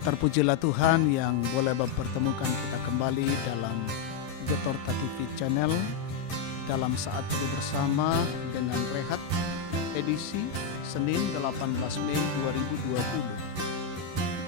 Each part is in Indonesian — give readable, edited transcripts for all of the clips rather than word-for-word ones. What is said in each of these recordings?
Terpujilah Tuhan yang boleh mempertemukan kita kembali dalam Getorta TV Channel dalam saat itu bersama dengan Rehat edisi Senin 18 Mei 2020.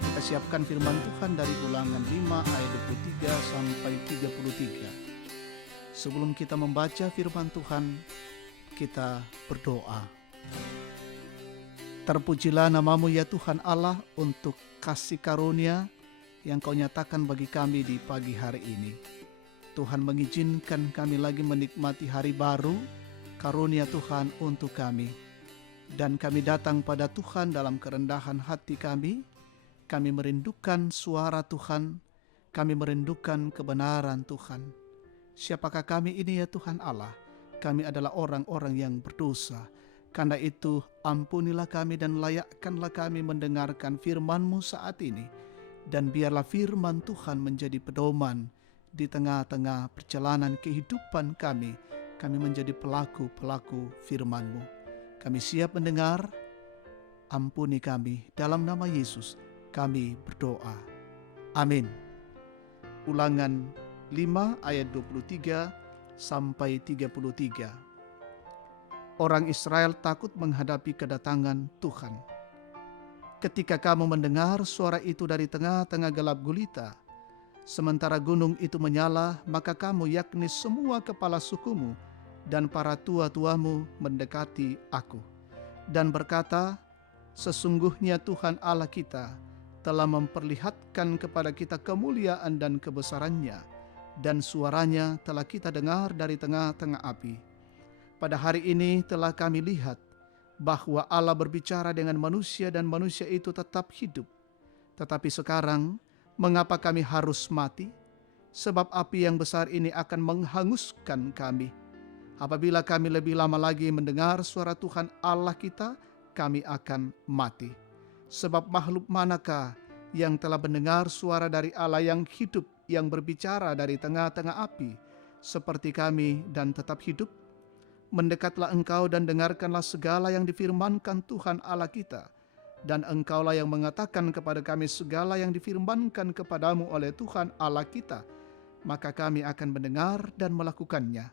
Kita siapkan firman Tuhan dari Ulangan 5 ayat 23 sampai 33. Sebelum kita membaca firman Tuhan, kita berdoa. Terpujilah namamu ya Tuhan Allah untuk kasih karunia yang kau nyatakan bagi kami di pagi hari ini. Tuhan mengizinkan kami lagi menikmati hari baru, karunia Tuhan untuk kami. Dan kami datang pada Tuhan dalam kerendahan hati kami. Kami merindukan suara Tuhan, kami merindukan kebenaran Tuhan. Siapakah kami ini ya Tuhan Allah? Kami adalah orang-orang yang berdosa. Karena itu ampunilah kami dan layakkanlah kami mendengarkan firman-Mu saat ini. Dan biarlah firman Tuhan menjadi pedoman di tengah-tengah perjalanan kehidupan kami. Kami menjadi pelaku-pelaku firman-Mu. Kami siap mendengar, ampuni kami. Dalam nama Yesus kami berdoa. Amin. Ulangan 5 ayat 23 sampai 33. Orang Israel takut menghadapi kedatangan Tuhan. Ketika kamu mendengar suara itu dari tengah-tengah gelap gulita, sementara gunung itu menyala, maka kamu yakni semua kepala sukumu dan para tua-tuamu mendekati aku dan berkata, sesungguhnya Tuhan Allah kita telah memperlihatkan kepada kita kemuliaan dan kebesarannya, dan suaranya telah kita dengar dari tengah-tengah api. Pada hari ini telah kami lihat bahwa Allah berbicara dengan manusia dan manusia itu tetap hidup. Tetapi sekarang, mengapa kami harus mati? Sebab api yang besar ini akan menghanguskan kami. Apabila kami lebih lama lagi mendengar suara Tuhan Allah kita, kami akan mati. Sebab makhluk manakah yang telah mendengar suara dari Allah yang hidup, yang berbicara dari tengah-tengah api, seperti kami dan tetap hidup? Mendekatlah engkau dan dengarkanlah segala yang difirmankan Tuhan Allah kita. Dan engkaulah yang mengatakan kepada kami segala yang difirmankan kepadamu oleh Tuhan Allah kita. Maka kami akan mendengar dan melakukannya.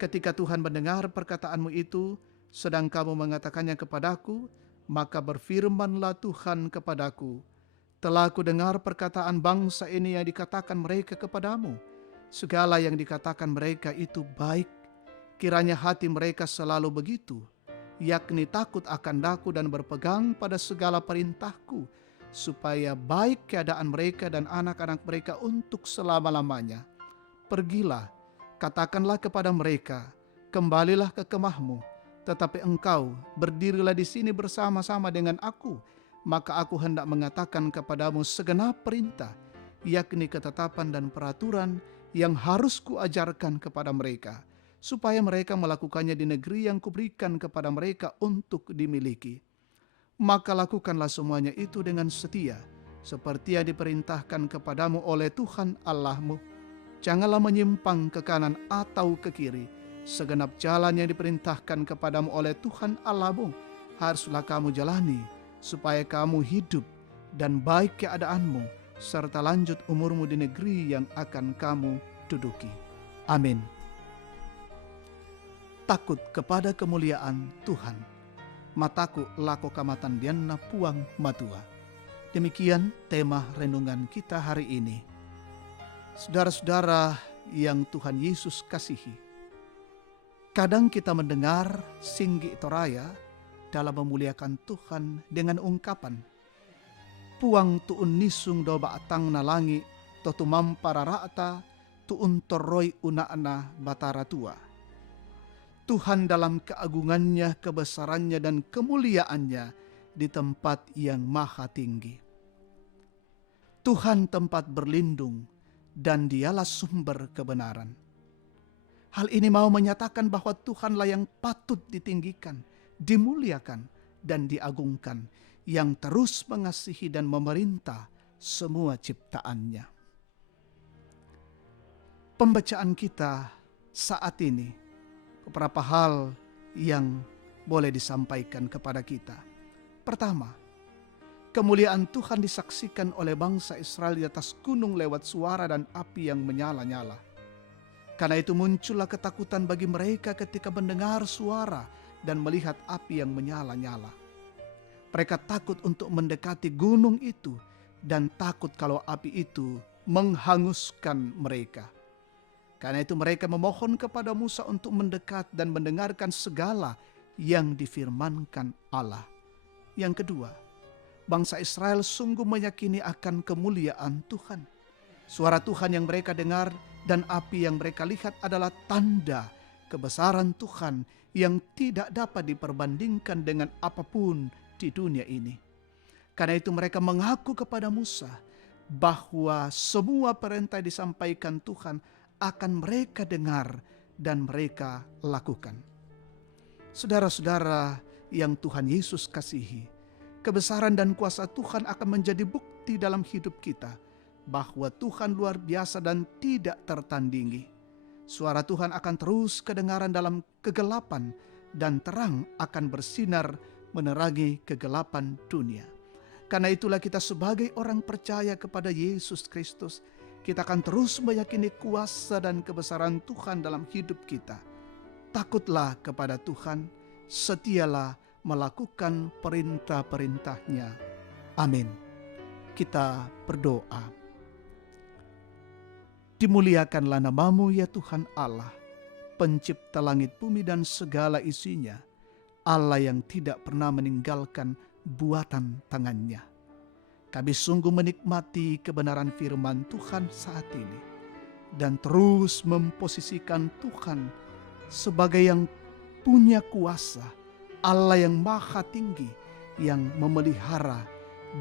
Ketika Tuhan mendengar perkataanmu itu, sedang kamu mengatakannya kepadaku, maka berfirmanlah Tuhan kepadaku, telah ku dengar perkataan bangsa ini yang dikatakan mereka kepadamu. Segala yang dikatakan mereka itu baik. Kiranya hati mereka selalu begitu, yakni takut akan Daku dan berpegang pada segala perintahku, supaya baik keadaan mereka dan anak-anak mereka untuk selama-lamanya. Pergilah, katakanlah kepada mereka, kembalilah ke kemahmu, tetapi engkau berdirilah di sini bersama-sama dengan aku, maka aku hendak mengatakan kepadamu segenap perintah, yakni ketetapan dan peraturan yang harus kuajarkan kepada mereka, supaya mereka melakukannya di negeri yang kuberikan kepada mereka untuk dimiliki. Maka lakukanlah semuanya itu dengan setia, seperti yang diperintahkan kepadamu oleh Tuhan Allahmu. Janganlah menyimpang ke kanan atau ke kiri. Segenap jalan yang diperintahkan kepadamu oleh Tuhan Allahmu haruslah kamu jalani, supaya kamu hidup dan baik keadaanmu, serta lanjut umurmu di negeri yang akan kamu duduki. Amin. Takut kepada kemuliaan Tuhan. Mataku lako kamatan dianna puang matua. Demikian tema renungan kita hari ini. Saudara-saudara yang Tuhan Yesus kasihi, kadang kita mendengar Singgi Toraya dalam memuliakan Tuhan dengan ungkapan, puang tuun nisung doba atang nalangi totumam para rata tuun torroi unaana batara tua. Tuhan dalam keagungannya, kebesarannya, dan kemuliaannya di tempat yang maha tinggi. Tuhan tempat berlindung dan dialah sumber kebenaran. Hal ini mau menyatakan bahwa Tuhanlah yang patut ditinggikan, dimuliakan, dan diagungkan, yang terus mengasihi dan memerintah semua ciptaannya. Pembacaan kita saat ini, beberapa hal yang boleh disampaikan kepada kita. Pertama, Kemuliaan Tuhan disaksikan oleh bangsa Israel di atas gunung lewat suara dan api yang menyala-nyala. Karena itu muncullah ketakutan bagi mereka ketika mendengar suara dan melihat api yang menyala-nyala. Mereka takut untuk mendekati gunung itu dan takut kalau api itu menghanguskan mereka. Karena itu mereka memohon kepada Musa untuk mendekat dan mendengarkan segala yang difirmankan Allah. Yang kedua, bangsa Israel sungguh meyakini akan kemuliaan Tuhan. Suara Tuhan yang mereka dengar dan api yang mereka lihat adalah tanda kebesaran Tuhan yang tidak dapat diperbandingkan dengan apapun di dunia ini. Karena itu mereka mengaku kepada Musa bahwa semua perintah disampaikan Tuhan akan mereka dengar dan mereka lakukan. Saudara-saudara yang Tuhan Yesus kasihi, kebesaran dan kuasa Tuhan akan menjadi bukti dalam hidup kita bahwa Tuhan luar biasa dan tidak tertandingi. Suara Tuhan akan terus kedengaran dalam kegelapan dan terang akan bersinar menerangi kegelapan dunia. Karena itulah kita sebagai orang percaya kepada Yesus Kristus, kita akan terus meyakini kuasa dan kebesaran Tuhan dalam hidup kita. Takutlah kepada Tuhan, setialah melakukan perintah-perintahnya. Amin. Kita berdoa. Dimuliakanlah namamu ya Tuhan Allah, pencipta langit bumi dan segala isinya, Allah yang tidak pernah meninggalkan buatan tangannya. Kami sungguh menikmati kebenaran firman Tuhan saat ini dan terus memposisikan Tuhan sebagai yang punya kuasa, Allah yang maha tinggi yang memelihara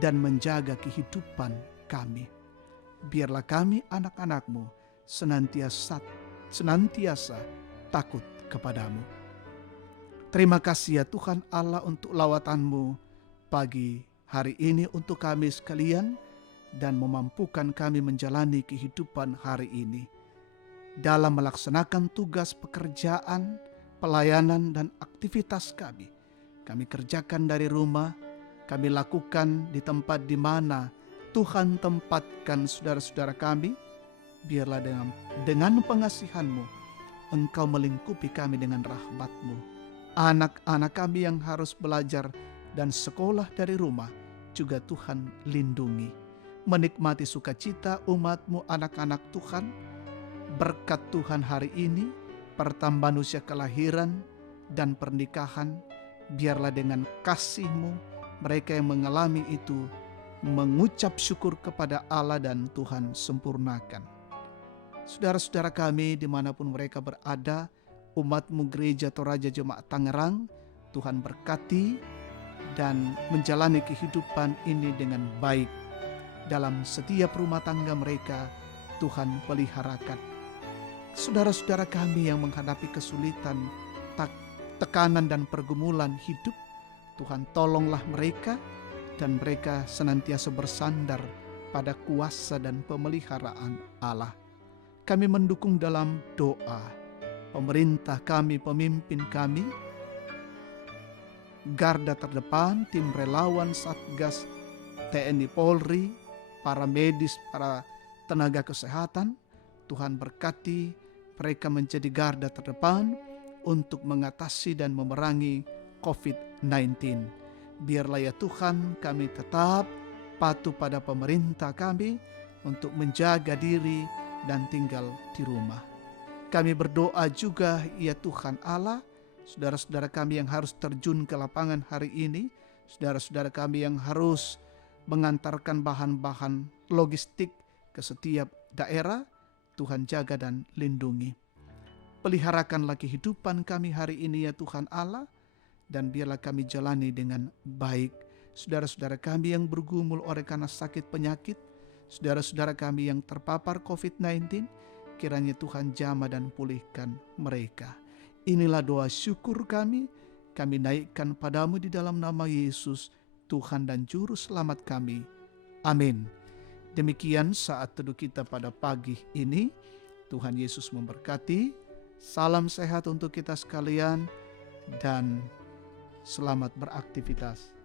dan menjaga kehidupan kami. Biarlah kami anak-anak-Mu senantiasa takut kepadamu. Terima kasih ya Tuhan Allah untuk lawatan-Mu pagi hari ini untuk kami sekalian dan memampukan kami menjalani kehidupan hari ini. Dalam melaksanakan tugas pekerjaan, pelayanan dan aktivitas kami kerjakan dari rumah, kami lakukan di tempat di mana Tuhan tempatkan saudara-saudara kami. Biarlah dengan pengasihan-Mu Engkau melingkupi kami dengan rahmat-Mu. Anak-anak kami yang harus belajar dan sekolah dari rumah juga Tuhan lindungi. Menikmati sukacita umat-Mu anak-anak Tuhan. Berkat Tuhan hari ini, pertambahan usia kelahiran dan pernikahan, biarlah dengan kasih-Mu mereka yang mengalami itu mengucap syukur kepada Allah dan Tuhan sempurnakan. Saudara-saudara kami dimanapun mereka berada, umat-Mu Gereja Toraja Jemaat Tangerang, Tuhan berkati dan menjalani kehidupan ini dengan baik. Dalam setiap rumah tangga mereka, Tuhan peliharakan. Saudara-saudara kami yang menghadapi kesulitan, tekanan dan pergumulan hidup, Tuhan tolonglah mereka dan mereka senantiasa bersandar pada kuasa dan pemeliharaan Allah. Kami mendukung dalam doa pemerintah kami, pemimpin kami, garda terdepan, tim relawan, Satgas, TNI Polri, para medis, para tenaga kesehatan. Tuhan berkati mereka menjadi garda terdepan untuk mengatasi dan memerangi COVID-19. Biarlah ya Tuhan kami tetap patuh pada pemerintah kami untuk menjaga diri dan tinggal di rumah. Kami berdoa juga ya Tuhan Allah, saudara-saudara kami yang harus terjun ke lapangan hari ini, saudara-saudara kami yang harus mengantarkan bahan-bahan logistik ke setiap daerah, Tuhan jaga dan lindungi. Peliharakanlah kehidupan kami hari ini ya Tuhan Allah, dan biarlah kami jalani dengan baik. Saudara-saudara kami yang bergumul oleh karena sakit penyakit, saudara-saudara kami yang terpapar COVID-19, kiranya Tuhan jamah dan pulihkan mereka. Inilah doa syukur kami naikkan padamu di dalam nama Yesus, Tuhan dan Juru Selamat kami. Amin. Demikian saat teduh kita pada pagi ini. Tuhan Yesus memberkati. Salam sehat untuk kita sekalian dan selamat beraktivitas.